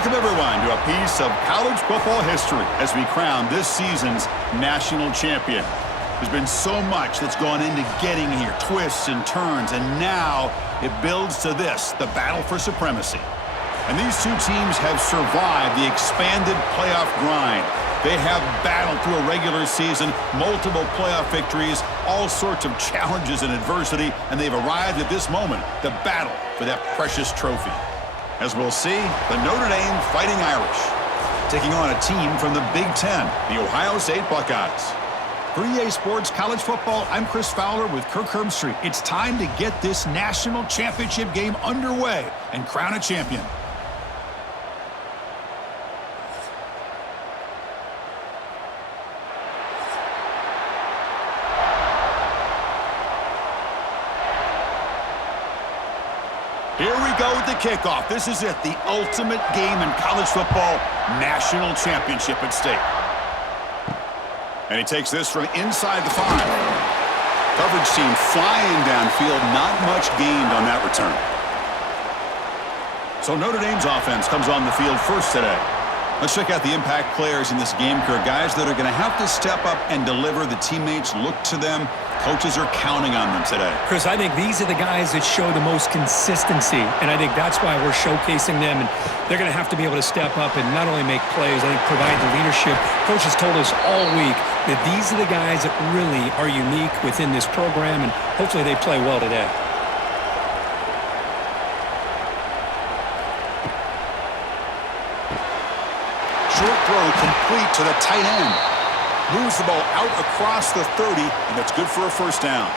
Welcome, everyone, to a piece of college football history as we crown this season's national champion. There's been so much that's gone into getting here, twists and turns, and now it builds to this, the battle for supremacy. And these two teams have survived the expanded playoff grind. They have battled through a regular season, multiple playoff victories, all sorts of challenges and adversity, and they've arrived at this moment, the battle for that precious trophy. As we'll see, the Notre Dame Fighting Irish taking on a team from the Big Ten, the Ohio State Buckeyes. For EA Sports College Football, I'm Chris Fowler with Kirk Herbstreit. It's time to get this national championship game underway and crown a champion. Here we go with the kickoff. This is it, the ultimate game in college football, national championship at stake. And he takes this from inside the 5. Coverage team flying downfield, not much gained on that return. So Notre Dame's offense comes on the field first today. Let's check out the impact players in this game, Kirk. Guys that are going to have to step up and deliver. The teammates look to them. Coaches are counting on them today. Chris, I think these are the guys that show the most consistency, and I think that's why we're showcasing them, and they're going to have to be able to step up and not only make plays, I think provide the leadership. Coaches told us all week that these are the guys that really are unique within this program, and hopefully they play well today. Short throw complete to the tight end. Moves the ball out across the 30, and that's good for a first down.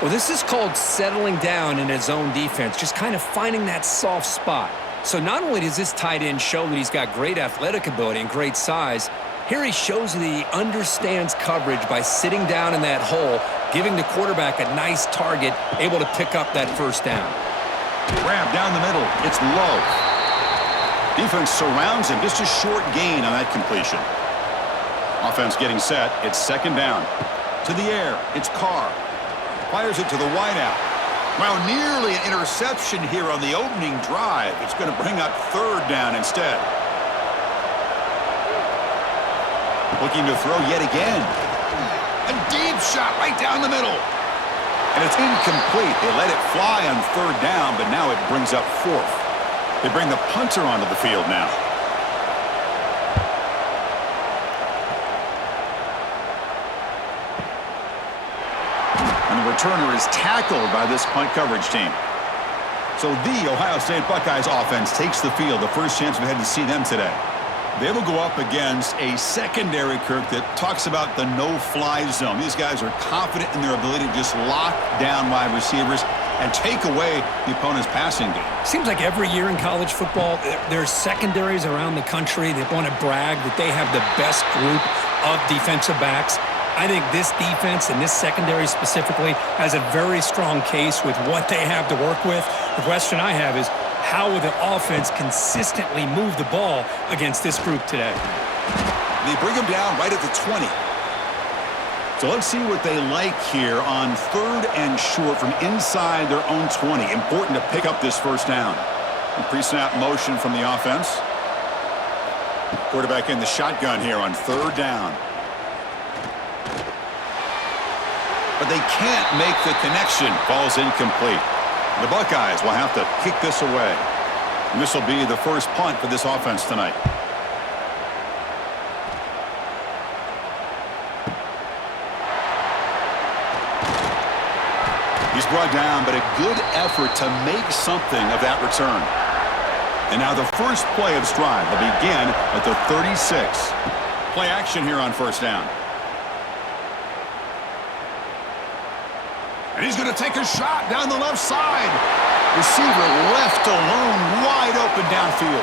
Well, this is called settling down in his zone defense, just kind of finding that soft spot. So not only does this tight end show that he's got great athletic ability and great size, here he shows that he understands coverage by sitting down in that hole, giving the quarterback a nice target, able to pick up that first down. Grab down the middle. It's low. Defense surrounds him. Just a short gain on that completion. Offense getting set. It's second down. To the air. It's Carr. Fires it to the wideout. Well, nearly an interception here on the opening drive. It's going to bring up third down instead. Looking to throw yet again. A deep shot right down the middle. And it's incomplete. They let it fly on third down, but now it brings up fourth. They bring the punter onto the field now. And the returner is tackled by this punt coverage team. So the Ohio State Buckeyes offense takes the field. The first chance we had to see them today. They will go up against a secondary, Kirk, that talks about the no-fly zone. These guys are confident in their ability to just lock down wide receivers and take away the opponent's passing game. Seems like every year in college football, there's secondaries around the country that want to brag that they have the best group of defensive backs. I think this defense and this secondary specifically has a very strong case with what they have to work with. The question I have is, how will the offense consistently move the ball against this group today? They bring him down right at the 20. So let's see what they like here on third and short from inside their own 20. Important to pick up this first down. Pre-snap motion from the offense. Quarterback in the shotgun here on third down. But they can't make the connection. Ball's incomplete. The Buckeyes will have to kick this away. And this will be the first punt for this offense tonight. He's brought down, but a good effort to make something of that return. And now the first play of this drive will begin at the 36. Play action here on first down. And he's going to take a shot down the left side. Receiver left alone, wide open downfield.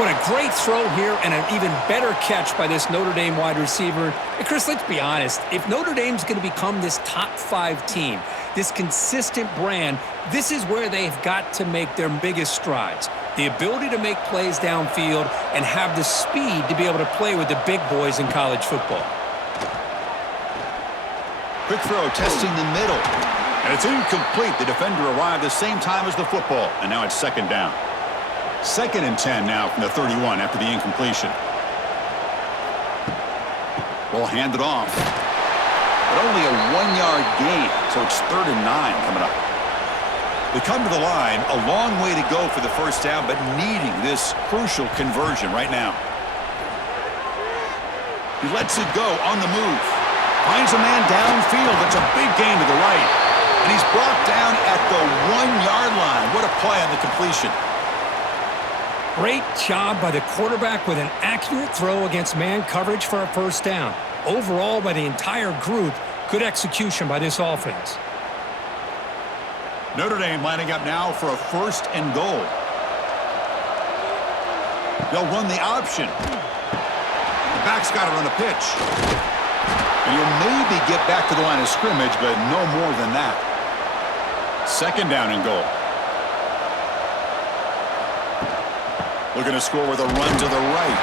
What a great throw here and an even better catch by this Notre Dame wide receiver. And Chris, let's be honest. If Notre Dame's going to become this top 5 team, this consistent brand, this is where they've got to make their biggest strides. The ability to make plays downfield and have the speed to be able to play with the big boys in college football. Quick throw, testing the middle. And it's incomplete. The defender arrived the same time as the football. And now it's second down. 2nd and 10 now from the 31 after the incompletion. Ball handed off. But only a 1-yard gain, so it's 3rd and 9 coming up. They come to the line, a long way to go for the first down, but needing this crucial conversion right now. He lets it go on the move. Finds a man downfield. It's a big gain to the right. And he's brought down at the 1-yard line. What a play on the completion. Great job by the quarterback with an accurate throw against man coverage for a first down. Overall, by the entire group, good execution by this offense. Notre Dame lining up now for a 1st and goal. They'll run the option. The back's got it on the pitch. And he'll maybe get back to the line of scrimmage, but no more than that. 2nd down and goal. Looking to score with a run to the right.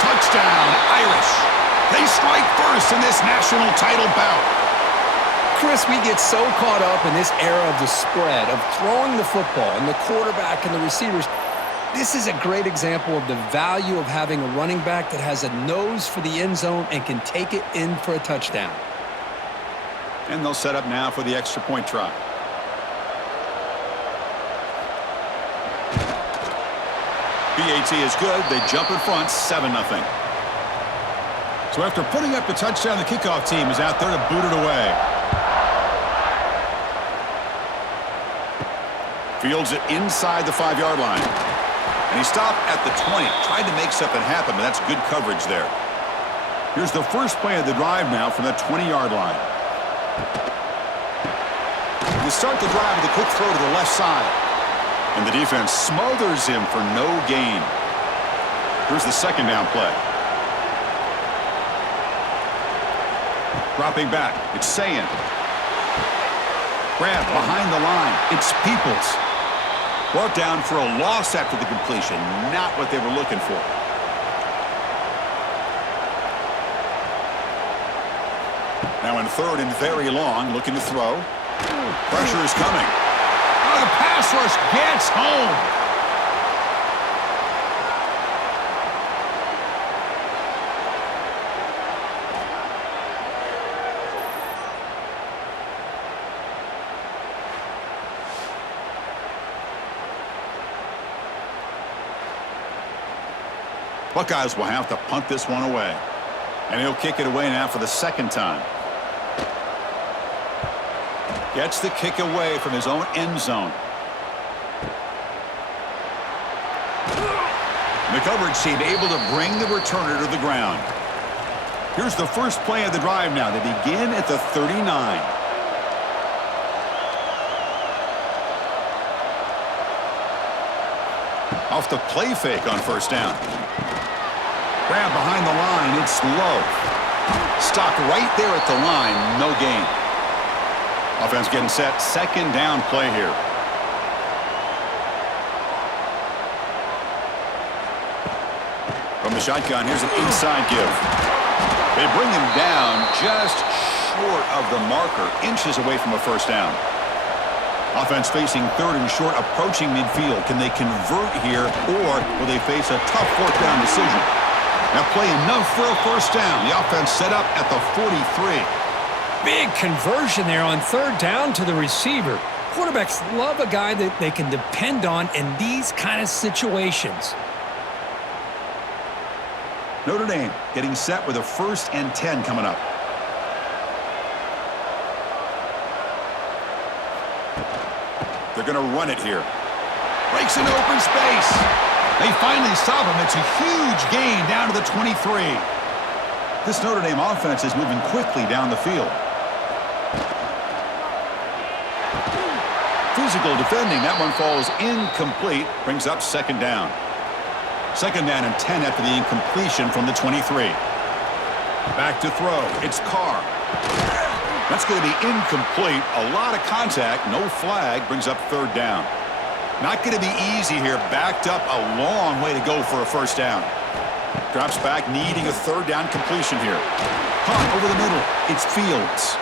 Touchdown, Irish. They strike first in this national title bout. Chris, we get so caught up in this era of the spread, of throwing the football and the quarterback and the receivers. This is a great example of the value of having a running back that has a nose for the end zone and can take it in for a touchdown. And they'll set up now for the extra point try. BAT is good. They jump in front, 7-0. So after putting up the touchdown, the kickoff team is out there to boot it away. Fields it inside the 5-yard line. And he stopped at the 20. Tried to make something happen, but that's good coverage there. Here's the first play of the drive now from that 20-yard line. They start the drive with a quick throw to the left side. And the defense smothers him for no gain. Here's the 2nd down play. Dropping back. It's Sayin. Grab behind the line. It's Peoples. Brought down for a loss after the completion. Not what they were looking for. Now in 3rd and very long, looking to throw. Pressure is coming. Oh, the pass rush gets home. Buckeyes will have to punt this one away. And he'll kick it away now for the 2nd time. Gets the kick away from his own end zone. The coverage team able to bring the returner to the ground. Here's the first play of the drive now. They begin at the 39. Off the play fake on first down. Grab behind the line. It's low. Stopped right there at the line. No gain. Offense getting set. 2nd down play here. From the shotgun, here's an inside give. They bring him down just short of the marker. Inches away from a first down. Offense facing 3rd and short, approaching midfield. Can they convert here, or will they face a tough 4th down decision? Now play enough for a first down. The offense set up at the 43. Big conversion there on 3rd down to the receiver. Quarterbacks love a guy that they can depend on in these kind of situations. Notre Dame getting set with a 1st and 10 coming up. They're going to run it here. Breaks an open space. They finally stop him. It's a huge gain down to the 23. This Notre Dame offense is moving quickly down the field. Physical defending. That one falls incomplete. Brings up 2nd down. 2nd down and 10 after the incompletion from the 23. Back to throw. It's Carr. That's going to be incomplete. A lot of contact. No flag. Brings up 3rd down. Not going to be easy here. Backed up a long way to go for a first down. Drops back, needing a 3rd down completion here. Caught over the middle. It's Fields.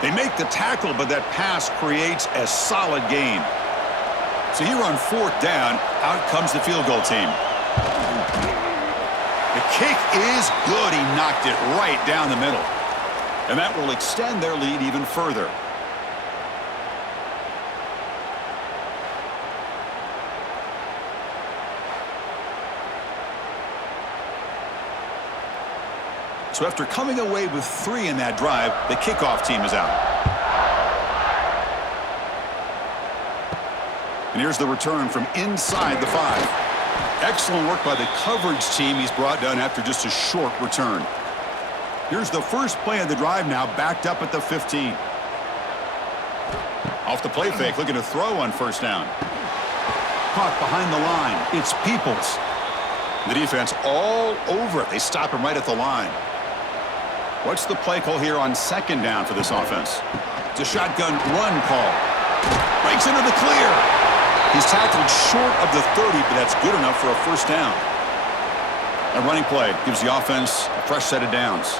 They make the tackle, but that pass creates a solid gain. So here on fourth down, out comes the field goal team. The kick is good. He knocked it right down the middle. And that will extend their lead even further. So after coming away with 3 in that drive, the kickoff team is out. And here's the return from inside the 5. Excellent work by the coverage team. He's brought down after just a short return. Here's the first play of the drive now, backed up at the 15. Off the play fake, looking to throw on first down. Caught behind the line. It's Peoples. The defense all over it. They stop him right at the line. What's the play call here on second down for this offense? It's a shotgun run call. Breaks into the clear. He's tackled short of the 30, but that's good enough for a first down. A running play gives the offense a fresh set of downs.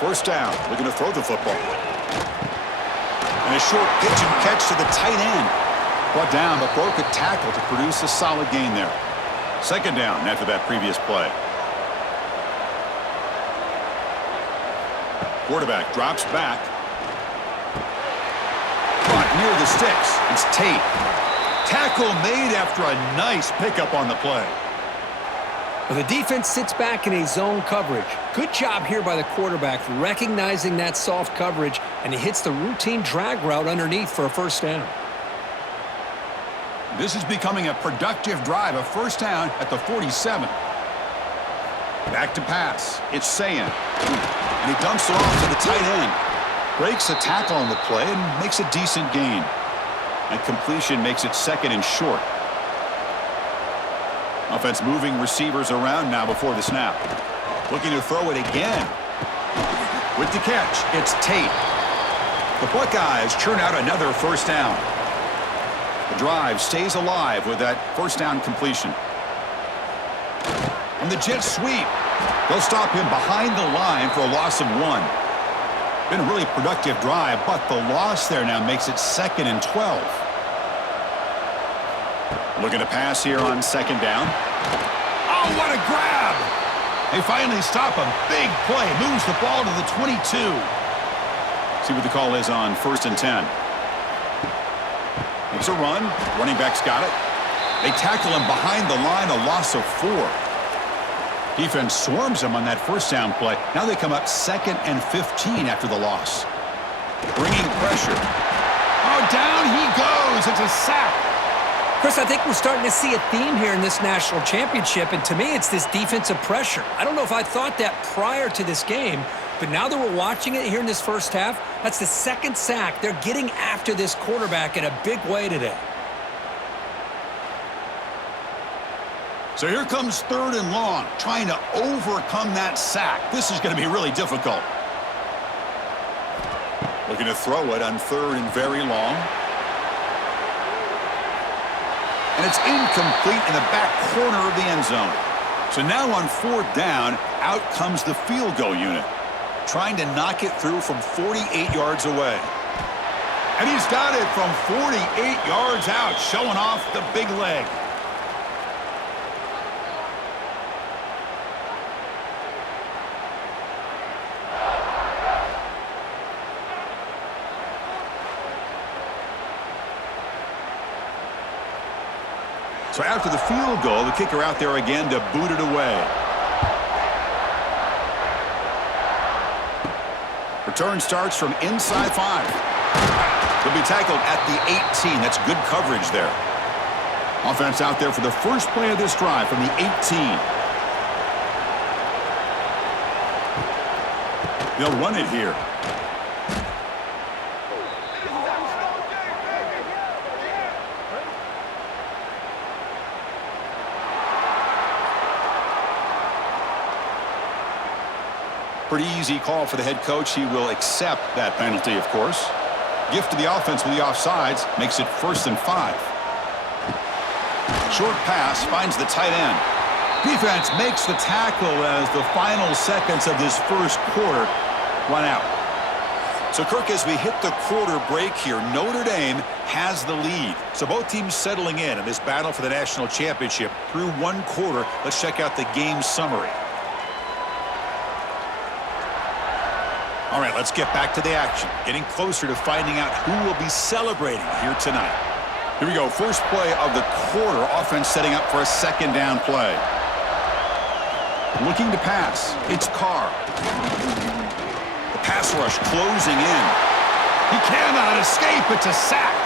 First down, looking to throw the football. And a short pitch and catch to the tight end. Brought down, but broke a tackle to produce a solid gain there. Second down after that previous play. Quarterback drops back. Caught near the sticks. It's Tate. Tackle made after a nice pickup on the play. Well, the defense sits back in a zone coverage. Good job here by the quarterback recognizing that soft coverage, and he hits the routine drag route underneath for a first down. This is becoming a productive drive. A first down at the 47. Back to pass. It's Sayan. And he dumps it off to the tight end. Breaks a tackle on the play and makes a decent gain. And completion makes it second and short. Offense moving receivers around now before the snap. Looking to throw it again. With the catch, it's Tate. The Buckeyes churn out another first down. The drive stays alive with that first down completion. On the jet sweep, they'll stop him behind the line for a loss of 1. Been a really productive drive, but the loss there now makes it second and 12. Looking to pass here on second down. Oh, what a grab! They finally stop him. Big play. Moves the ball to the 22. See what the call is on first and 10. It's a run. Running back's got it. They tackle him behind the line, a loss of 4. Defense swarms him on that first down play. Now they come up second and 15 after the loss. Bringing pressure. Oh, down he goes. It's a sack. Chris, I think we're starting to see a theme here in this national championship, and to me, it's this defensive pressure. I don't know if I thought that prior to this game, but now that we're watching it here in this first half, that's the second sack. They're getting after this quarterback in a big way today. So here comes third and long, trying to overcome that sack. This is going to be really difficult. Looking to throw it on third and very long. And it's incomplete in the back corner of the end zone. So now on fourth down, out comes the field goal unit, trying to knock it through from 48 yards away. And he's got it from 48 yards out, showing off the big leg. So after the field goal, the kicker out there again to boot it away. Return starts from inside 5. He'll be tackled at the 18. That's good coverage there. Offense out there for the first play of this drive from the 18. They'll run it here. Pretty easy call for the head coach. He will accept that penalty, of course. Gift to the offense with the offsides makes it first and 5. Short pass finds the tight end. Defense makes the tackle as the final seconds of this first quarter run out. So, Kirk, as we hit the quarter break here, Notre Dame has the lead. So both teams settling in this battle for the national championship through one quarter. Let's check out the game summary. All right, let's get back to the action. Getting closer to finding out who will be celebrating here tonight. Here we go. First play of the quarter. Offense setting up for a second down play. Looking to pass. It's Carr. The pass rush closing in. He cannot escape. It's a sack.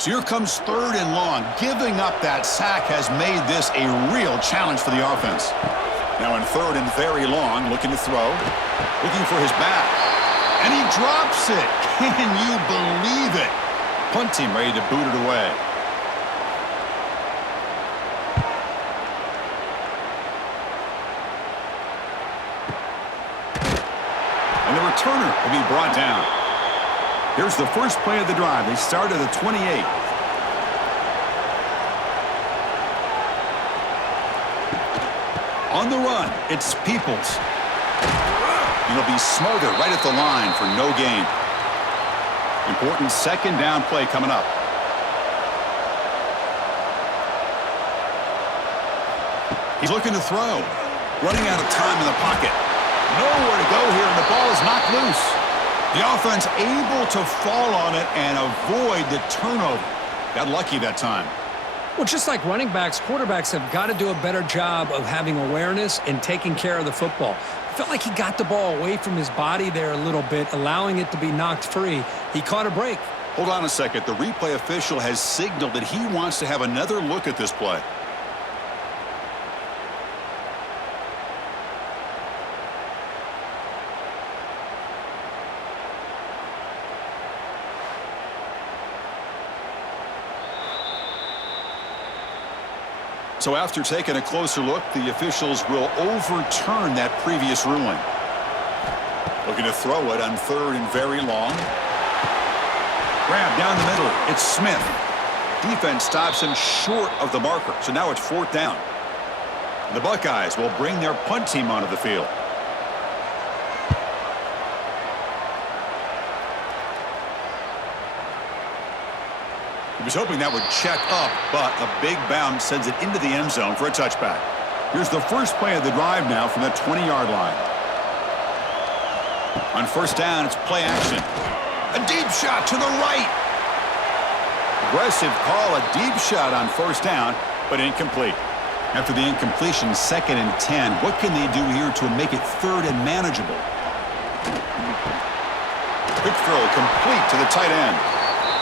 So here comes third and long. Giving up that sack has made this a real challenge for the offense. Now in third and very long, looking to throw. Looking for his back. And he drops it. Can you believe it? Punt team ready to boot it away. And the returner will be brought down. Here's the first play of the drive. They start at the 28. On the run, it's Peoples. He'll be smothered right at the line for no gain. Important second down play coming up. He's looking to throw. Running out of time in the pocket. Nowhere to go here, and the ball is knocked loose. The offense able to fall on it and avoid the turnover. Got lucky that time. Well, just like running backs, quarterbacks have got to do a better job of having awareness and taking care of the football. I felt like he got the ball away from his body there a little bit, allowing it to be knocked free. He caught a break. Hold on a second. The replay official has signaled that he wants to have another look at this play. So after taking a closer look, the officials will overturn that previous ruling. Looking to throw it on third and very long. Grab down the middle. It's Smith. Defense stops him short of the marker. So now it's fourth down. The Buckeyes will bring their punt team onto the field. He was hoping that would check up, but a big bounce sends it into the end zone for a touchback. Here's the first play of the drive now from the 20-yard line. On first down, it's play action. A deep shot to the right. Aggressive call, a deep shot on first down, but incomplete. After the incompletion, second and 10, what can they do here to make it third and manageable? Quick throw complete to the tight end.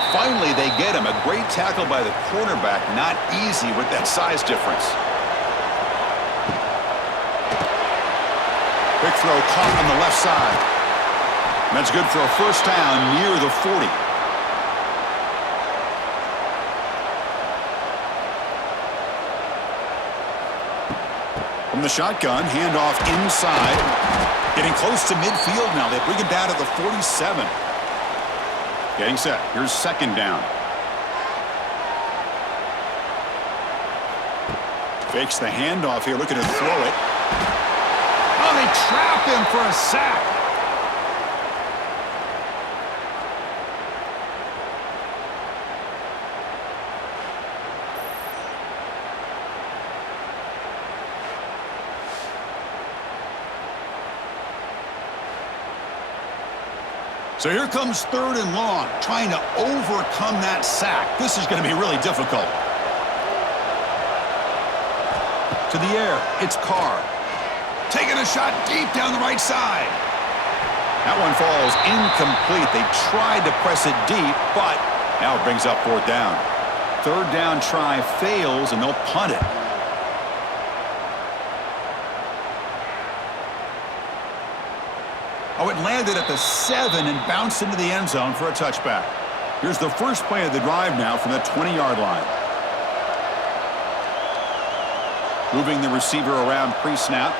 Finally, they get him. A great tackle by the cornerback. Not easy with that size difference. Quick throw caught on the left side. And that's good for a first down near the 40. From the shotgun, handoff inside. Getting close to midfield now. They bring him down to the 47. Getting set. Here's second down. Fakes the handoff here, looking to throw it. Oh, they trap him for a sack. So here comes third and long, trying to overcome that sack. This is going to be really difficult. To the air, it's Carr. Taking a shot deep down the right side. That one falls incomplete. They tried to press it deep, but now it brings up fourth down. Third down try fails, and they'll punt it. Oh, it landed at the 7 and bounced into the end zone for a touchback. Here's the first play of the drive now from the 20-yard line. Moving the receiver around pre-snap.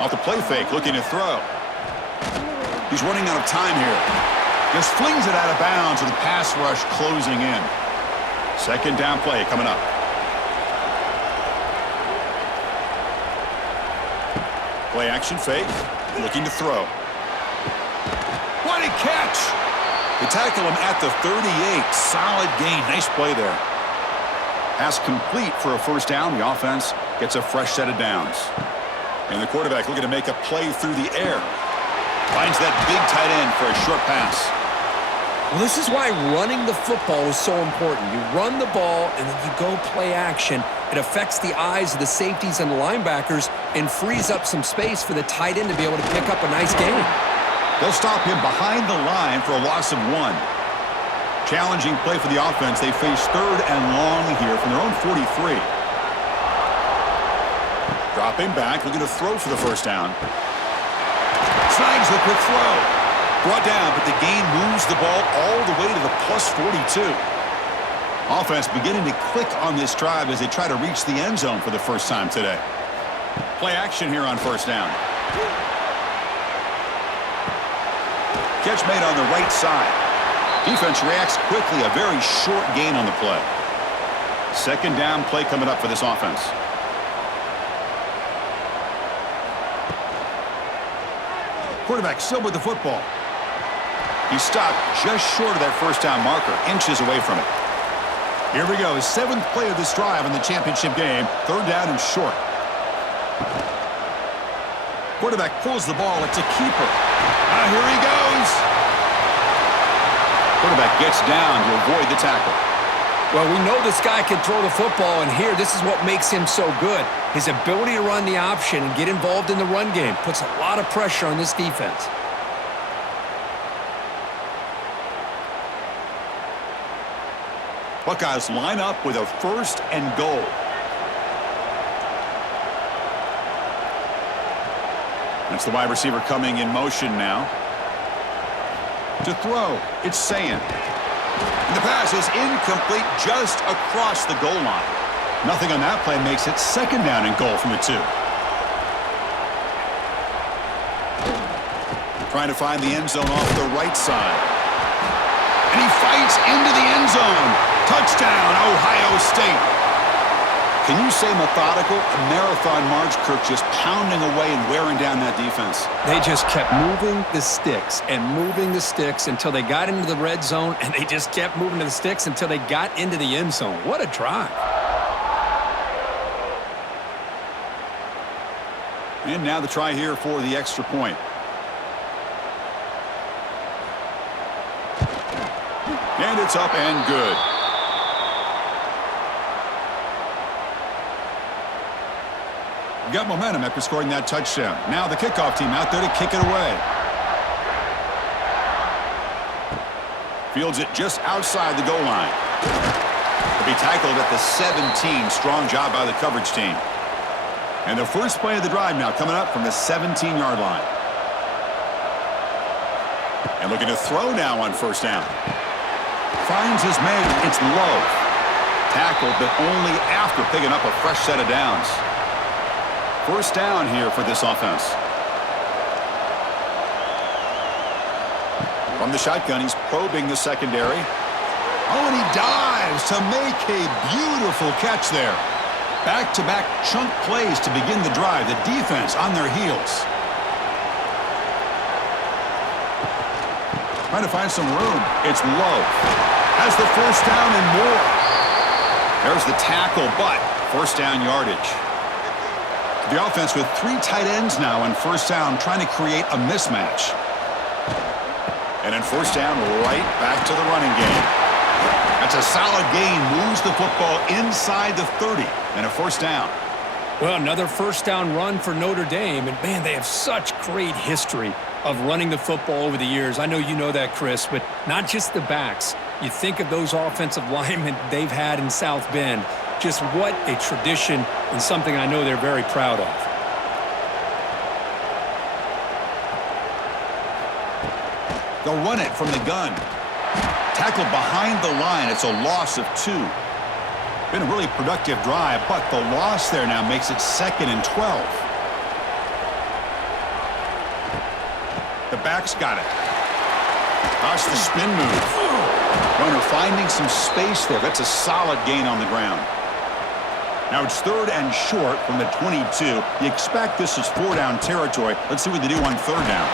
Off the play fake, looking to throw. He's running out of time here. Just flings it out of bounds with the pass rush closing in. Second down play coming up. Play action fake, looking to throw. What a catch! They tackle him at the 38. Solid gain. Nice play there. Pass complete for a first down. The offense gets a fresh set of downs. And the quarterback looking to make a play through the air. Finds that big tight end for a short pass. Well, this is why running the football is so important. You run the ball, and then you go play action. It affects the eyes of the safeties and the linebackers and frees up some space for the tight end to be able to pick up a nice gain. They'll stop him behind the line for a loss of 1. Challenging play for the offense. They face third and long here from their own 43. Dropping back, looking to throw for the first down. Snags the quick throw. Brought down, but the gain moves the ball all the way to the plus 42. Offense beginning to click on this drive as they try to reach the end zone for the first time today. Play action here on first down. Catch made on the right side. Defense reacts quickly, a very short gain on the play. Second down play coming up for this offense. Quarterback still with the football. He stopped just short of that first down marker, inches away from it. Here we go, 7th play of this drive in the championship game. Third down and short. Quarterback pulls the ball. It's a keeper. Here he goes. Quarterback gets down to avoid the tackle. Well, we know this guy can throw the football, and here, this is what makes him so good. His ability to run the option and get involved in the run game puts a lot of pressure on this defense. Buckeyes line up with a first and goal. That's the wide receiver coming in motion now. To throw, it's Sayin. And the pass is incomplete just across the goal line. Nothing on that play makes it second down and goal from the 2. Trying to find the end zone off the right side. And he fights into the end zone. Touchdown, Ohio State. Can you say methodical? A marathon march, Kirk, just pounding away and wearing down that defense. They just kept moving the sticks and moving the sticks until they got into the red zone, and they just kept moving to the sticks until they got into the end zone. What a drive. And now the try here for the extra point. And it's up and good. Got momentum after scoring that touchdown. Now the kickoff team out there to kick it away. Fields it just outside the goal line. He'll be tackled at the 17. Strong job by the coverage team. And the first play of the drive now coming up from the 17-yard line. And looking to throw now on first down. Finds his man. It's low. Tackled, but only after picking up a fresh set of downs. First down here for this offense. From the shotgun, he's probing the secondary. Oh, and he dives to make a beautiful catch there. Back-to-back chunk plays to begin the drive. The defense on their heels. Trying to find some room. It's low. Has the first down and more. There's the tackle, but first down yardage. The offense with 3 tight ends now on first down, trying to create a mismatch. And then first down, right back to the running game. That's a solid gain, moves the football inside the 30, and a first down. Well, another first down run for Notre Dame, and man, they have such great history of running the football over the years. I know you know that, Chris, but not just the backs. You think of those offensive linemen they've had in South Bend. Just what a tradition and something I know they're very proud of. They'll run it from the gun. Tackled behind the line. It's a loss of 2. Been a really productive drive, but the loss there now makes it 2nd and 12. The back's got it. That's the spin move. Runner finding some space there. That's a solid gain on the ground. Now it's 3rd and short from the 22. You expect this is 4-down territory. Let's see what they do on 3rd down.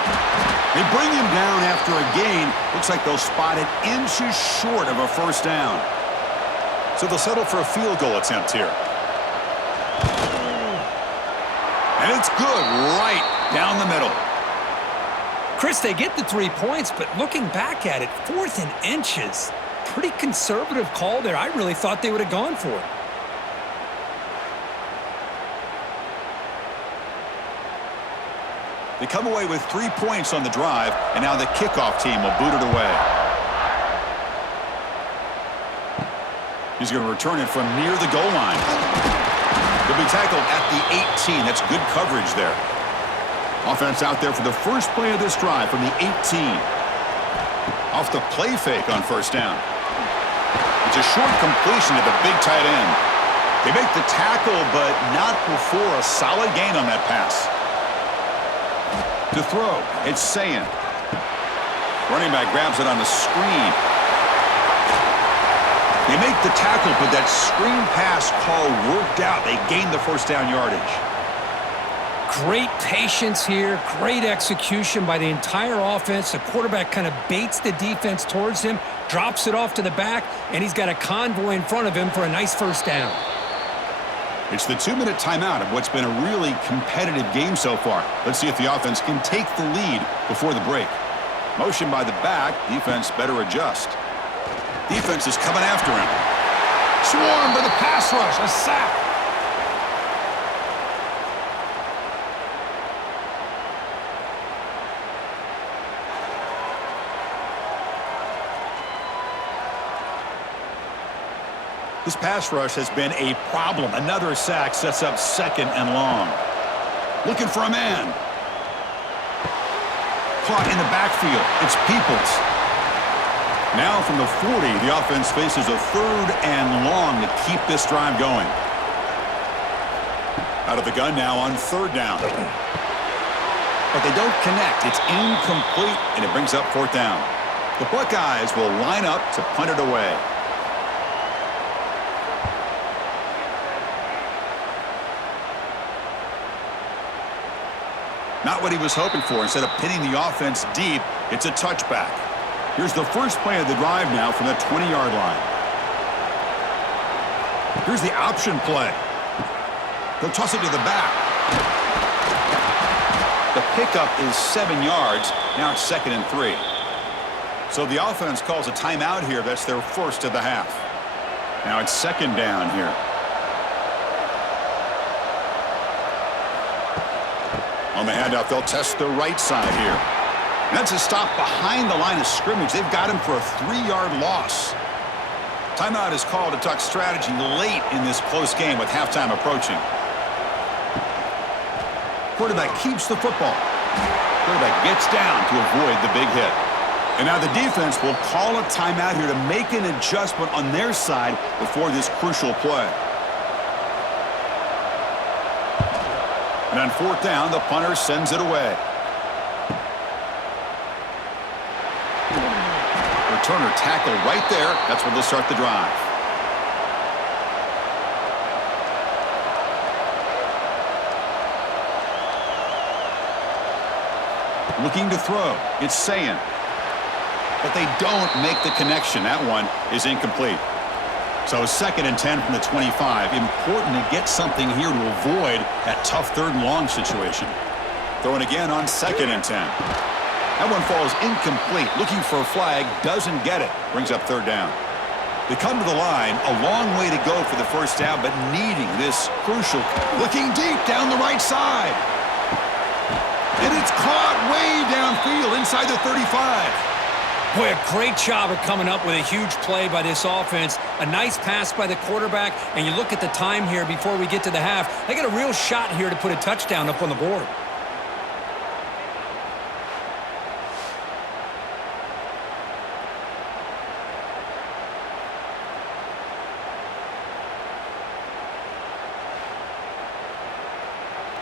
They bring him down after a gain. Looks like they'll spot it inches short of a 1st down. So they'll settle for a field goal attempt here. And it's good right down the middle. Chris, they get the 3 points, but looking back at it, 4th and inches. Pretty conservative call there. I really thought they would have gone for it. They come away with 3 points on the drive, and now the kickoff team will boot it away. He's going to return it from near the goal line. He'll be tackled at the 18. That's good coverage there. Offense out there for the first play of this drive from the 18. Off the play fake on 1st down. It's a short completion to the big tight end. They make the tackle, but not before a solid gain on that pass. To throw, it's Sayin. Running back grabs it on the screen. They make the tackle, but that screen pass call worked out. They gained the 1st down yardage. Great patience here, great execution by the entire offense. The quarterback kind of baits the defense towards him, drops it off to the back, and he's got a convoy in front of him for a nice 1st down. It's the 2-minute timeout of what's been a really competitive game so far. Let's see if the offense can take the lead before the break. Motion by the back, defense better adjust. Defense is coming after him. Swarmed by the pass rush, a sack. This pass rush has been a problem. Another sack sets up 2nd and long. Looking for a man. Caught in the backfield. It's Peoples. Now from the 40, the offense faces a 3rd and long to keep this drive going. Out of the gun now on 3rd down. But they don't connect. It's incomplete, and it brings up 4th down. The Buckeyes will line up to punt it away. Not what he was hoping for. Instead of pinning the offense deep, it's a touchback. Here's the first play of the drive now from the 20-yard line. Here's the option play. They'll toss it to the back. The pickup is 7 yards. Now it's 2nd and 3. So the offense calls a timeout here. That's their 1st of the half. Now it's 2nd down here. On the handoff, they'll test the right side here. And that's a stop behind the line of scrimmage. They've got him for a 3-yard loss. Timeout is called to talk strategy late in this close game with halftime approaching. Quarterback keeps the football. Quarterback gets down to avoid the big hit. And now the defense will call a timeout here to make an adjustment on their side before this crucial play. And on 4th down, the punter sends it away. Returner tackle right there. That's where they'll start the drive. Looking to throw. It's Sayin. But they don't make the connection. That one is incomplete. So 2nd and 10 from the 25. Important to get something here to avoid that tough 3rd and long situation. Throwing again on 2nd and 10. That one falls incomplete. Looking for a flag, doesn't get it. Brings up 3rd down. They come to the line, a long way to go for the 1st down, but needing this crucial. Looking deep down the right side. And it's caught way downfield inside the 35. Boy, a great job of coming up with a huge play by this offense. A nice pass by the quarterback, and you look at the time here before we get to the half. They got a real shot here to put a touchdown up on the board.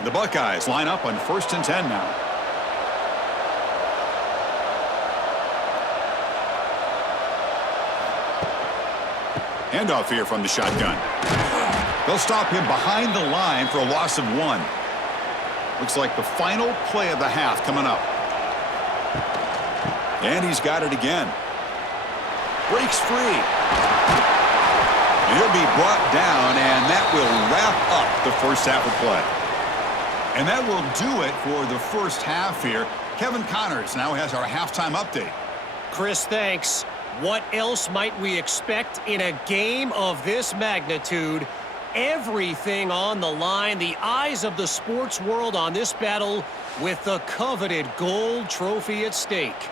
The Buckeyes line up on 1st and 10 now. Handoff here from the shotgun. They'll stop him behind the line for a loss of 1. Looks like the final play of the half coming up. And he's got it again. Breaks free. And he'll be brought down, and that will wrap up the first half of play. And that will do it for the first half here. Kevin Connors now has our halftime update. Chris, thanks. What else might we expect in a game of this magnitude? Everything on the line, the eyes of the sports world on this battle with the coveted gold trophy at stake.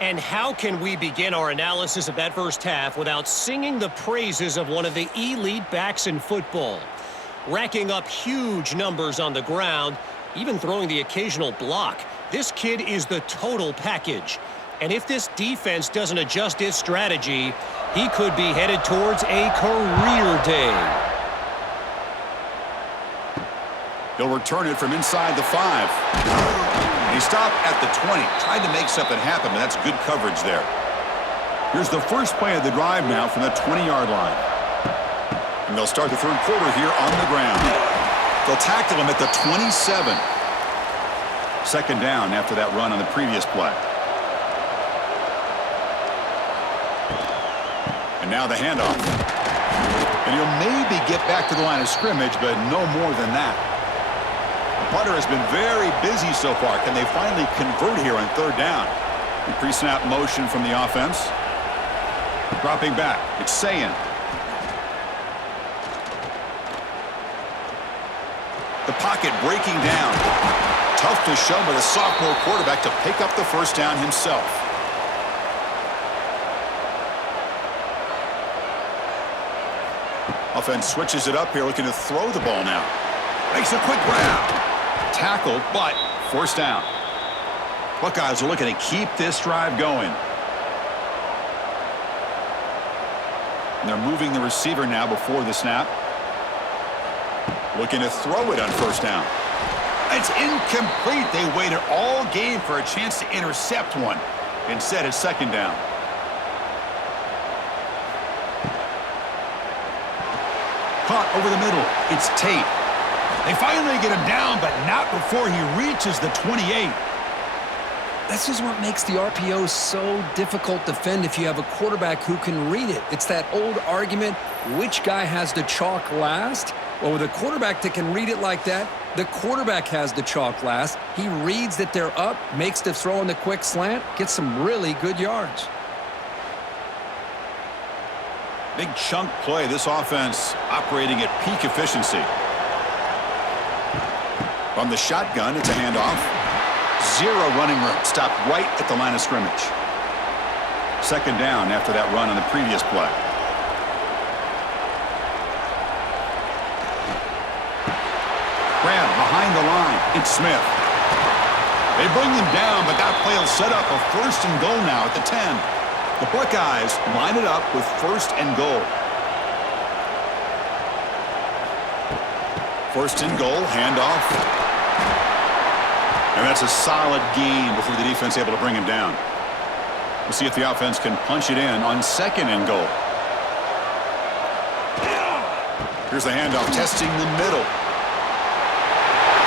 And how can we begin our analysis of that first half without singing the praises of one of the elite backs in football? Racking up huge numbers on the ground, even throwing the occasional block. This kid is the total package. And if this defense doesn't adjust its strategy, he could be headed towards a career day. He'll return it from inside the 5. And he stopped at the 20. Tried to make something happen, but that's good coverage there. Here's the first play of the drive now from the 20-yard line. And they'll start the third quarter here on the ground. They'll tackle him at the 27. Second down after that run on the previous play. And now the handoff. And he'll maybe get back to the line of scrimmage, but no more than that. The punter has been very busy so far. Can they finally convert here on third down? The pre-snap motion from the offense. Dropping back. It's Sayin. The pocket breaking down. Tough to show by the sophomore quarterback to pick up the first down himself. Offense switches it up here, looking to throw the ball now. Makes a quick grab. Tackled, but forced down. Buckeyes are looking to keep this drive going. And they're moving the receiver now before the snap. Looking to throw it on first down. It's incomplete. They waited all game for a chance to intercept one. Instead, it's second down. Caught over the middle. It's Tate. They finally get him down, but not before he reaches the 28. This is what makes the RPO so difficult to defend if you have a quarterback who can read it. It's that old argument, which guy has the chalk last? Well, with a quarterback that can read it like that, the quarterback has the chalk last. He reads that they're up, makes the throw in the quick slant, gets some really good yards. Big chunk play. This offense operating at peak efficiency. From the shotgun, it's a handoff. Zero running room. Stopped right at the line of scrimmage. Second down after that run on the previous play. Grab behind the line. It's Smith. They bring him down, but that play will set up a first and goal now at the 10. The Buckeyes line it up with first and goal. First and goal, handoff. And that's a solid gain before the defense able to bring him down. We'll see if the offense can punch it in on second and goal. Here's the handoff, testing the middle.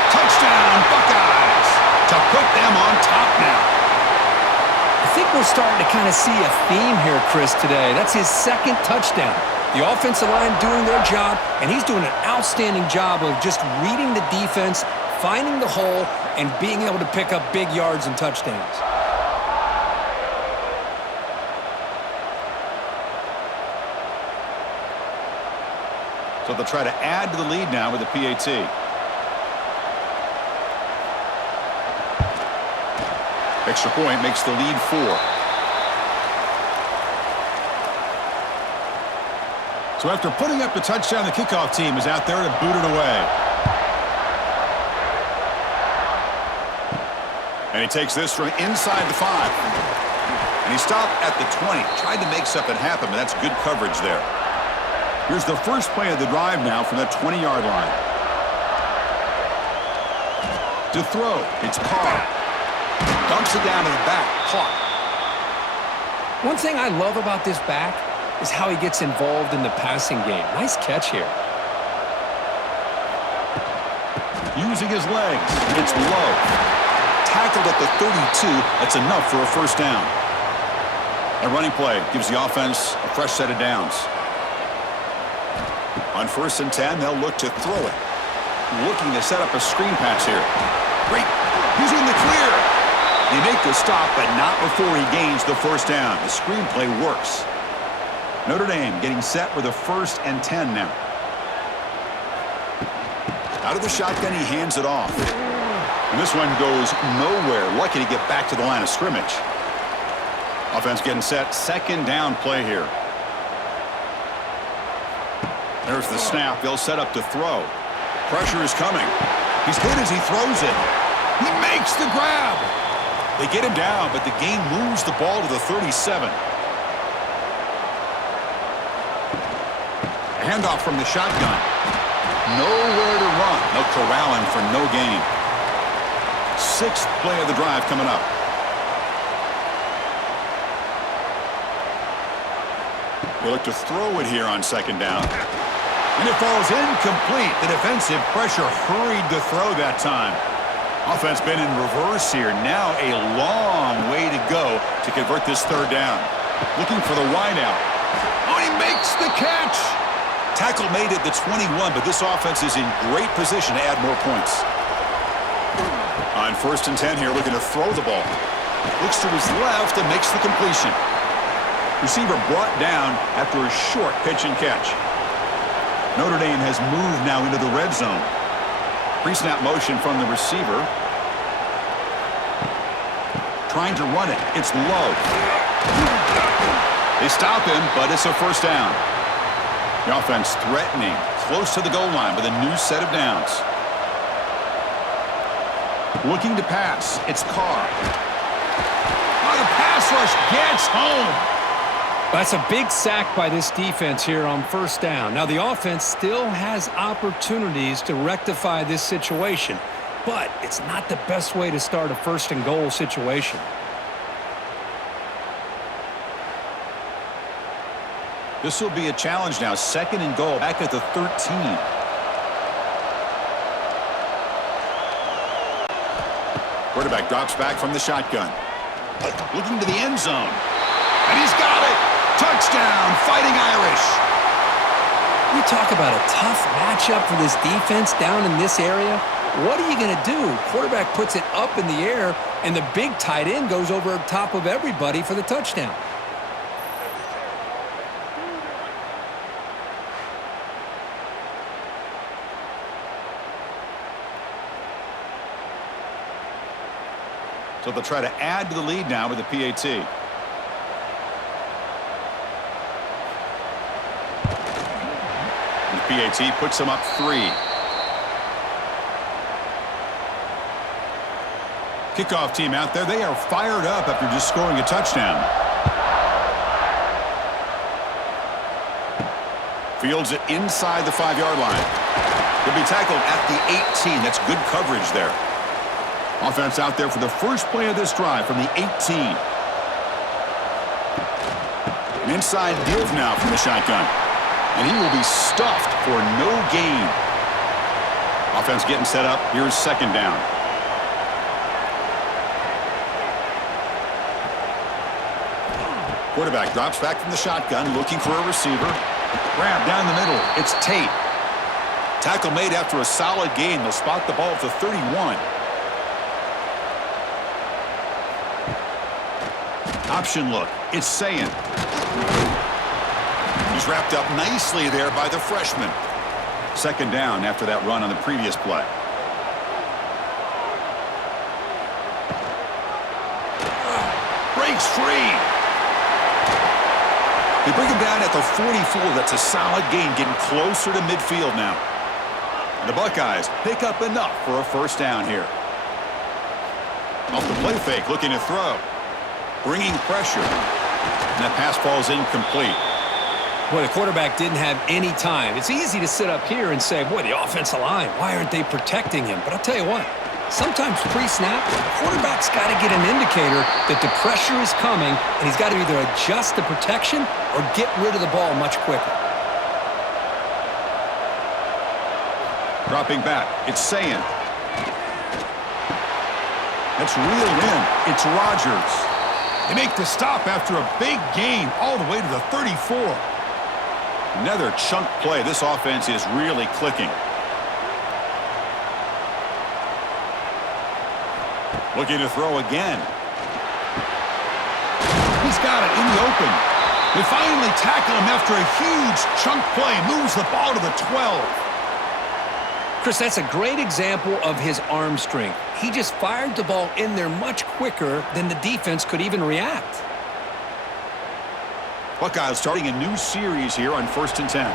Touchdown, Buckeyes! To put them on top now. I think we're starting to kind of see a theme here, Chris, today. That's his second touchdown. The offensive line doing their job, and he's doing an outstanding job of just reading the defense, finding the hole, and being able to pick up big yards and touchdowns. So they'll try to add to the lead now with the PAT. Extra point makes the lead 4. So after putting up the touchdown, the kickoff team is out there to boot it away. And he takes this from inside the 5. And he stopped at the 20. Tried to make something happen, but that's good coverage there. Here's the first play of the drive now from the 20-yard line. To throw, it's Carr. Dumps it down to the back. Caught. One thing I love about this back is how he gets involved in the passing game. Nice catch here. Using his legs. It's low. Tackled at the 32. That's enough for a first down. A running play gives the offense a fresh set of downs. On 1st and 10, they'll look to throw it. Looking to set up a screen pass here. Great. He's in the clear. They make the stop, but not before he gains the first down. The screen play works. Notre Dame getting set with a 1st and 10 now. Out of the shotgun, he hands it off. And this one goes nowhere. Lucky to get back to the line of scrimmage. Offense getting set. 2nd down play here. There's the snap. They'll set up to throw. Pressure is coming. He's hit as he throws it. He makes the grab. They get him down, but the game moves the ball to the 37. A handoff from the shotgun. Nowhere to run. They'll corral him for no gain. 6th play of the drive coming up. They look to throw it here on 2nd down. And it falls incomplete. The defensive pressure hurried the throw that time. Offense been in reverse here. Now a long way to go to convert this 3rd down. Looking for the wideout. Oh, he makes the catch. Tackle made at the 21, but this offense is in great position to add more points. On 1st and 10 here, looking to throw the ball. Looks to his left and makes the completion. Receiver brought down after a short pitch and catch. Notre Dame has moved now into the red zone. Pre-snap motion from the receiver. Trying to run it. It's low. They stop him, but it's a first down. The offense threatening, close to the goal line with a new set of downs. Looking to pass. It's Carr. Oh, the pass rush gets home. That's a big sack by this defense here on 1st down. Now, the offense still has opportunities to rectify this situation, but it's not the best way to start a 1st and goal situation. This will be a challenge now. 2nd and goal back at the 13. Quarterback drops back from the shotgun. Looking to the end zone. And he's got it. Touchdown, Fighting Irish. You talk about a tough matchup for this defense down in this area. What are you going to do? Quarterback puts it up in the air, and the big tight end goes over top of everybody for the touchdown. So they'll try to add to the lead now with the PAT. PAT puts them up 3. Kickoff team out there. They are fired up after just scoring a touchdown. Fields it inside the 5-yard line. He'll be tackled at the 18. That's good coverage there. Offense out there for the first play of this drive from the 18. An inside give now from the shotgun. And he will be stuffed for no gain. Offense getting set up. Here's 2nd down. Quarterback drops back from the shotgun, looking for a receiver. Grab down the middle. It's Tate. Tackle made after a solid gain. They'll spot the ball at the 31. Option look. It's Sayin. He's wrapped up nicely there by the freshman. 2nd down after that run on the previous play. Breaks free. They bring him down at the 44. That's a solid gain, getting closer to midfield now. And the Buckeyes pick up enough for a first down here. Off the play fake, looking to throw. Bringing pressure. And that pass falls incomplete. Boy, the quarterback didn't have any time. It's easy to sit up here and say, boy, the offensive line, why aren't they protecting him? But I'll tell you what, Sometimes pre-snap, the quarterback's got to get an indicator that the pressure is coming, and he's got to either adjust the protection or get rid of the ball much quicker. Dropping back, it's Sayin. That's reeled in. It's Rodgers. They make the stop after a big gain all the way to the 34. Another chunk play. This offense is really clicking. Looking to throw again. He's got it in the open. They finally tackle him after a huge chunk play. Moves the ball to the 12. Chris, that's a great example of his arm strength. He just fired the ball in there much quicker than the defense could even react. Buckeyes starting a new series here on 1st and 10.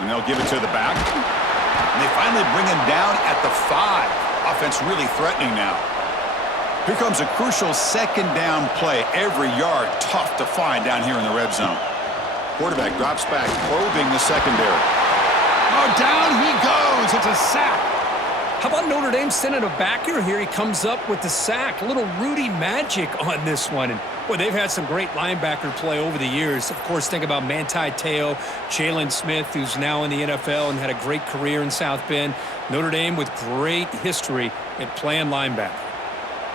And they'll give it to the back. And they finally bring him down at the 5. Offense really threatening now. Here comes a crucial second down play. Every yard tough to find down here in the red zone. Quarterback drops back, probing the secondary. Oh, down he goes. It's a sack. How about Notre Dame sending a backer here? He comes up with the sack. A little Rudy magic on this one. And, boy, they've had some great linebacker play over the years. Of course, think about Manti Te'o, Jalen Smith, who's now in the NFL and had a great career in South Bend. Notre Dame with great history at playing linebacker.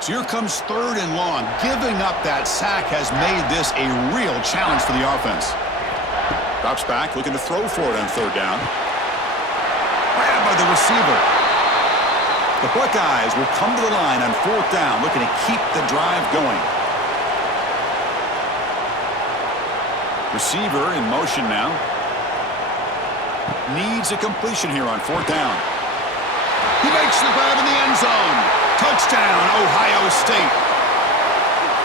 So here comes 3rd and long. Giving up that sack has made this a real challenge for the offense. Drops back, looking to throw for it on 3rd down. Grabbed by the receiver. The Buckeyes will come to the line on 4th down, looking to keep the drive going. Receiver in motion now. Needs a completion here on 4th down. He makes the grab in the end zone. Touchdown, Ohio State.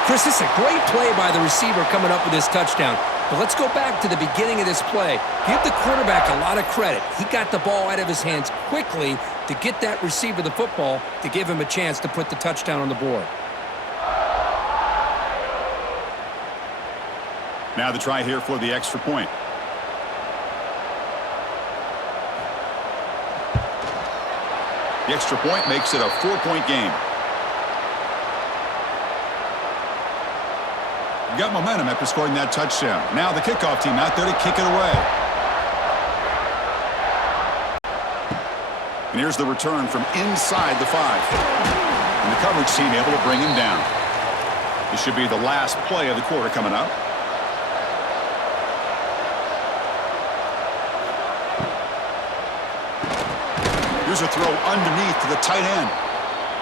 Chris, this is a great play by the receiver coming up with this touchdown. But let's go back to the beginning of this play. Give the quarterback a lot of credit. He got the ball out of his hands quickly to get that receiver the football to give him a chance to put the touchdown on the board. Now the try here for the extra point. The extra point makes it a 4-point game. Got momentum after scoring that touchdown. Now the kickoff team out there to kick it away. And here's the return from inside the 5. And the coverage team able to bring him down. This should be the last play of the quarter coming up. Here's a throw underneath to the tight end.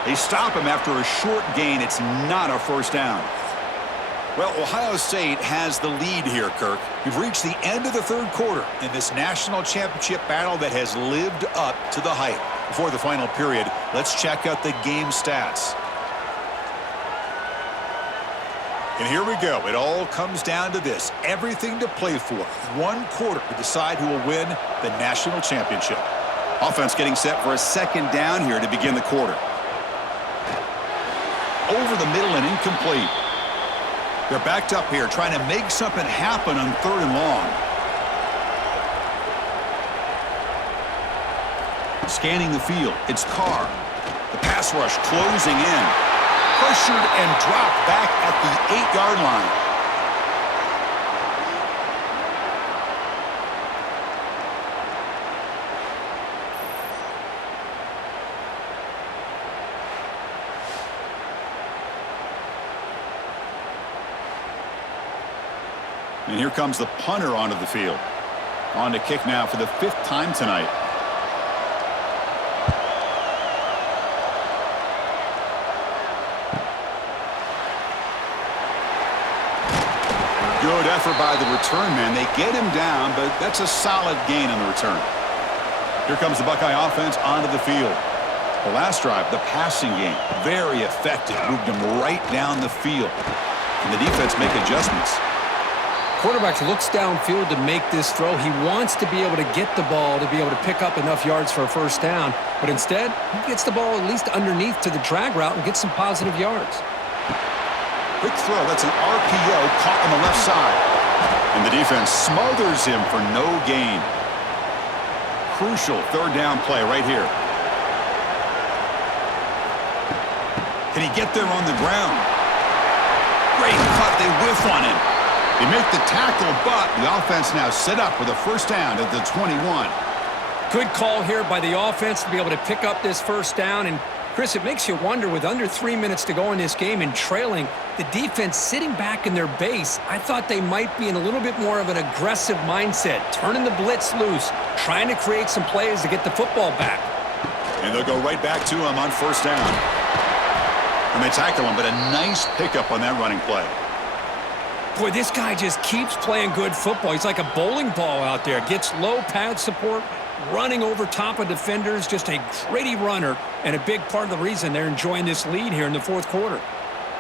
They stop him after a short gain. It's not a first down. Well, Ohio State has the lead here, Kirk. We've reached the end of the 3rd quarter in this national championship battle that has lived up to the hype. Before the final period, let's check out the game stats. And here we go. It all comes down to this. Everything to play for. 1 quarter to decide who will win the national championship. Offense getting set for a 2nd down here to begin the quarter. Over the middle and incomplete. They're backed up here trying to make something happen on 3rd and long. Scanning the field, it's Carr. The pass rush closing in. Pressured and dropped back at the 8-yard line. And here comes the punter onto the field. On to kick now for the 5th time tonight. Good effort by the return man. They get him down, but that's a solid gain on the return. Here comes the Buckeye offense onto the field. The last drive, the passing game, very effective. Moved him right down the field. And the defense make adjustments. Quarterback looks downfield to make this throw. He wants to be able to get the ball to be able to pick up enough yards for a first down. But instead, he gets the ball at least underneath to the drag route and gets some positive yards. Quick throw. That's an RPO caught on the left side. And the defense smothers him for no gain. crucial third down play right here. Can he get there on the ground? Great cut. They whiff on him. They make the tackle, but the offense now set up with a first down at the 21. Good call here by the offense to be able to pick up this first down. And, Chris, it makes you wonder, with under 3 minutes to go in this game and trailing, the defense sitting back in their base, I thought they might be in a little bit more of an aggressive mindset, turning the blitz loose, trying to create some plays to get the football back. And they'll go right back to him on first down. And they tackle him, but a nice pickup on that running play. Boy, this guy just keeps playing good football. He's like a bowling ball out there. Gets low pad support, running over top of defenders. Just a gritty runner, and a big part of the reason they're enjoying this lead here in the fourth quarter.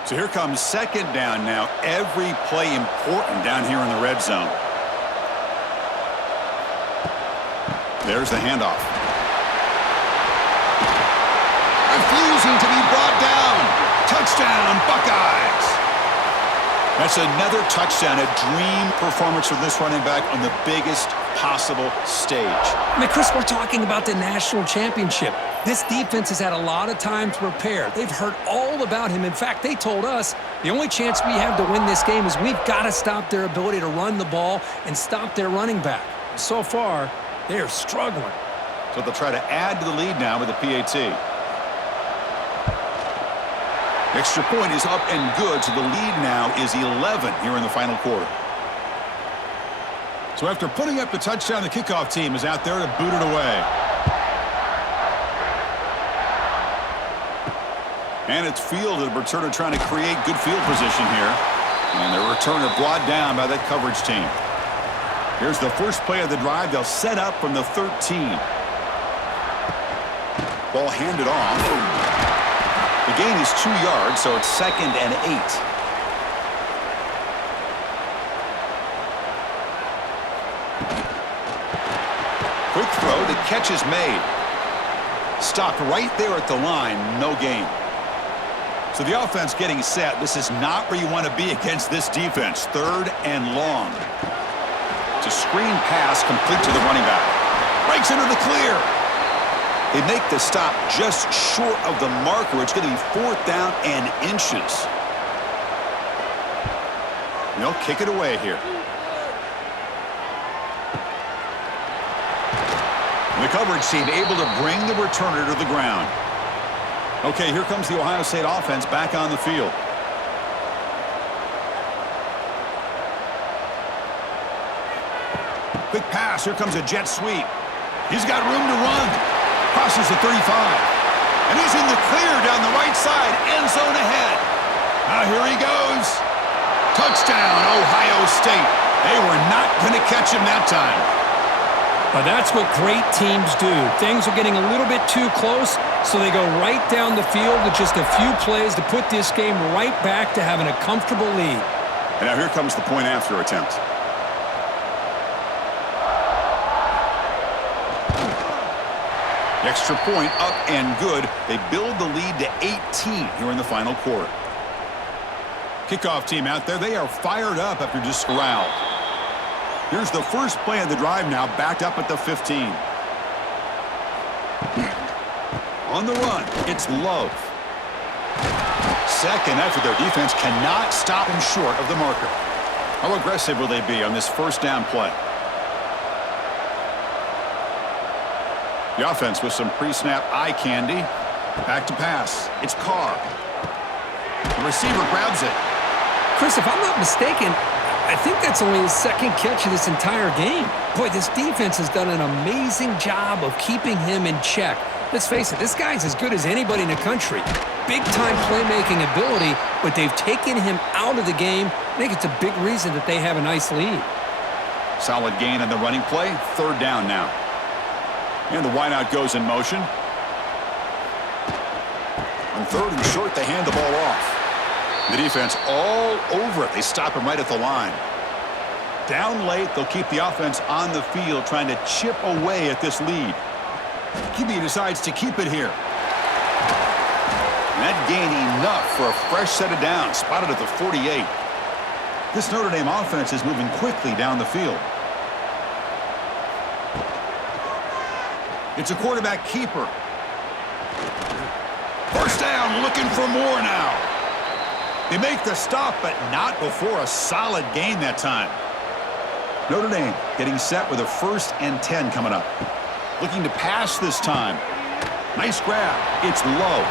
So here comes second down now. Every play important down here in the red zone. There's the handoff. Refusing to be brought down. Touchdown, Buckeyes. That's another touchdown, a dream performance for this running back on the biggest possible stage. I mean, Chris, we're talking about the national championship. This defense has had a lot of time to prepare. They've heard all about him. In fact, they told us the only chance we have to win this game is we've got to stop their ability to run the ball and stop their running back. So far, they are struggling. So they'll try to add to the lead now with the PAT. Extra point is up and good, so the lead now is 11 here in the final quarter. So after putting up the touchdown, the kickoff team is out there to boot it away. And it's fielded. Returner trying to create good field position here. And the returner brought down by that coverage team. Here's the first play of the drive. They'll set up from the 13. Ball handed off. The gain is 2 yards, so it's 2nd and 8. Quick throw. The catch is made. Stopped right there at the line. No gain. So the offense getting set. This is not where you want to be against this defense. 3rd and long. It's a screen pass complete to the running back. Breaks into the clear. They make the stop just short of the marker. It's going to be 4th down and inches. They'll kick it away here. The coverage team able to bring the returner to the ground. Okay, here comes the Ohio State offense back on the field. Quick pass. Here comes a jet sweep. He's got room to run. Crosses the 35. And he's in the clear down the right side. End zone ahead. Now here he goes. Touchdown, Ohio State. They were not going to catch him that time. But that's what great teams do. Things are getting a little bit too close, so they go right down the field with just a few plays to put this game right back to having a comfortable lead. And now here comes the point after attempt. Extra point up and good. They build the lead to 18 here in the final quarter. Kickoff team out there. They are fired up after just corralled. Here's the first play of the drive now, backed up at the 15. On the run, it's Love. Second effort, their defense cannot stop him short of the marker. How aggressive will they be on this first down play? The offense with some pre-snap eye candy. Back to pass. It's Carr. The receiver grabs it. Chris, if I'm not mistaken, I think that's only his 2nd catch of this entire game. Boy, this defense has done an amazing job of keeping him in check. Let's face it, this guy's as good as anybody in the country. Big-time playmaking ability, but they've taken him out of the game. I think it's a big reason that they have a nice lead. Solid gain on the running play. 3rd down now. And the wideout goes in motion. On 3rd and short, they hand the ball off. The defense all over it. They stop him right at the line. Down late, they'll keep the offense on the field trying to chip away at this lead. QB decides to keep it here. And that gain enough for a fresh set of downs, spotted at the 48. This Notre Dame offense is moving quickly down the field. It's a quarterback keeper. First down, looking for more now. They make the stop, but not before a solid gain that time. Notre Dame getting set with a 1st and 10 coming up. Looking to pass this time. Nice grab. It's low.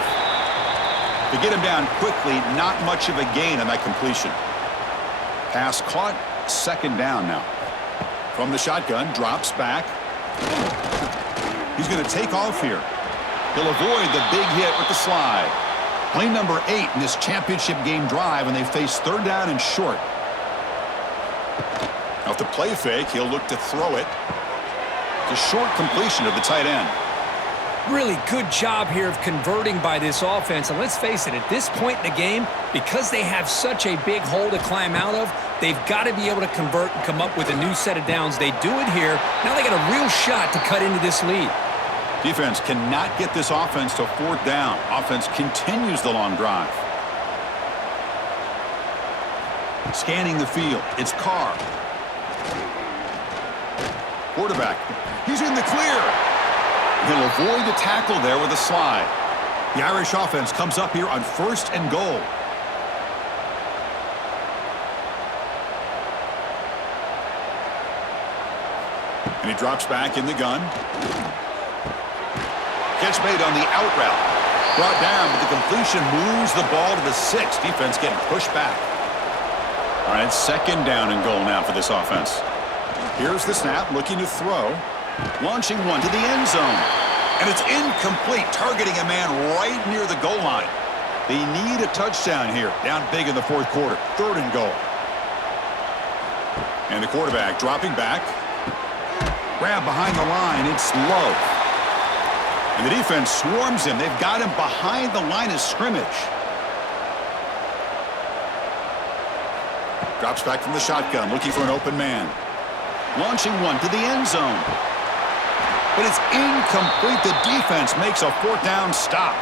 To get him down quickly, not much of a gain on that completion. Pass caught, 2nd down now. From the shotgun, drops back. He's going to take off here. He'll avoid the big hit with the slide. Play number 8 in this championship game drive, and they face 3rd down and short. Off the play fake, he'll look to throw it. It's a short completion of the tight end. Really good job here of converting by this offense. And let's face it, at this point in the game, because they have such a big hole to climb out of, they've got to be able to convert and come up with a new set of downs. They do it here. Now they got a real shot to cut into this lead. Defense cannot get this offense to 4th down. Offense continues the long drive. Scanning the field. It's Carr. Quarterback. He's in the clear. He'll avoid the tackle there with a slide. The Irish offense comes up here on 1st and goal. And he drops back in the gun. Catch made on the out route. Brought down, but the completion moves the ball to the 6. Defense getting pushed back. All right, 2nd down and goal now for this offense. Here's the snap, looking to throw. Launching one to the end zone. And it's incomplete, targeting a man right near the goal line. They need a touchdown here, down big in the 4th quarter. 3rd and goal. And the quarterback dropping back. Grab behind the line, it's low. And the defense swarms him. They've got him behind the line of scrimmage. Drops back from the shotgun, looking for an open man. Launching one to the end zone. But it's incomplete. The defense makes a 4th down stop.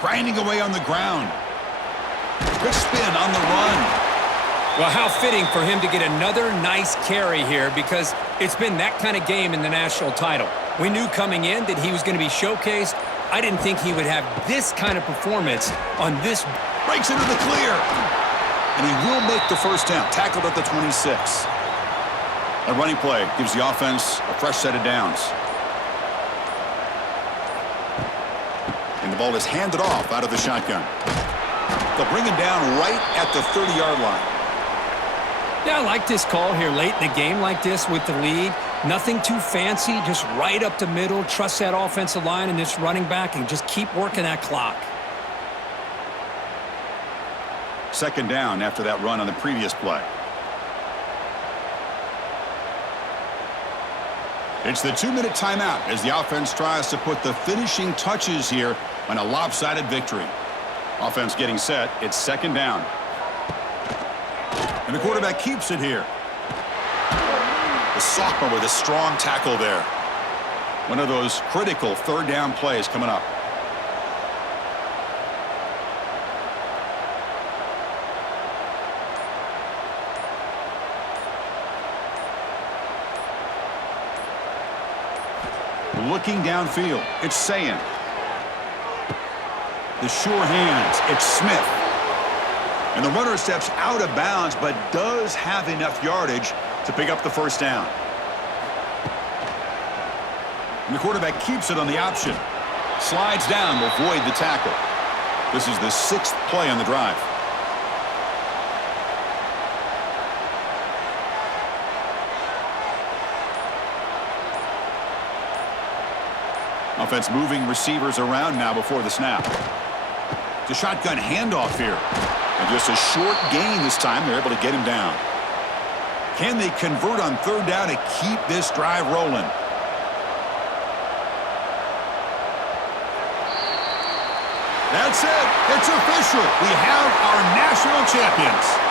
Grinding away on the ground. Quick spin on the run. Well, how fitting for him to get another nice carry here, because it's been that kind of game in the national title. We knew coming in that he was going to be showcased. I didn't think he would have this kind of performance on this. Breaks into the clear. And he will make the 1st down. Tackled at the 26. A running play gives the offense a fresh set of downs. And the ball is handed off out of the shotgun. They'll bring him down right at the 30-yard line. Yeah, I like this call here late in the game like this with the lead. Nothing too fancy, just right up the middle. Trust that offensive line and this running back and just keep working that clock. 2nd down after that run on the previous play. It's the 2-minute timeout as the offense tries to put the finishing touches here on a lopsided victory. Offense getting set. It's 2nd down. And the quarterback keeps it here. The sophomore with a strong tackle there. One of those critical 3rd down plays coming up. Looking downfield, it's Sayin. The sure hands, it's Smith. And the runner steps out of bounds, but does have enough yardage to pick up the 1st down. And the quarterback keeps it on the option. Slides down to avoid the tackle. This is the 6th play on the drive. Offense moving receivers around now before the snap. The shotgun handoff here. And just a short gain this time. They're able to get him down. Can they convert on 3rd down to keep this drive rolling? That's it. It's official. We have our national champions.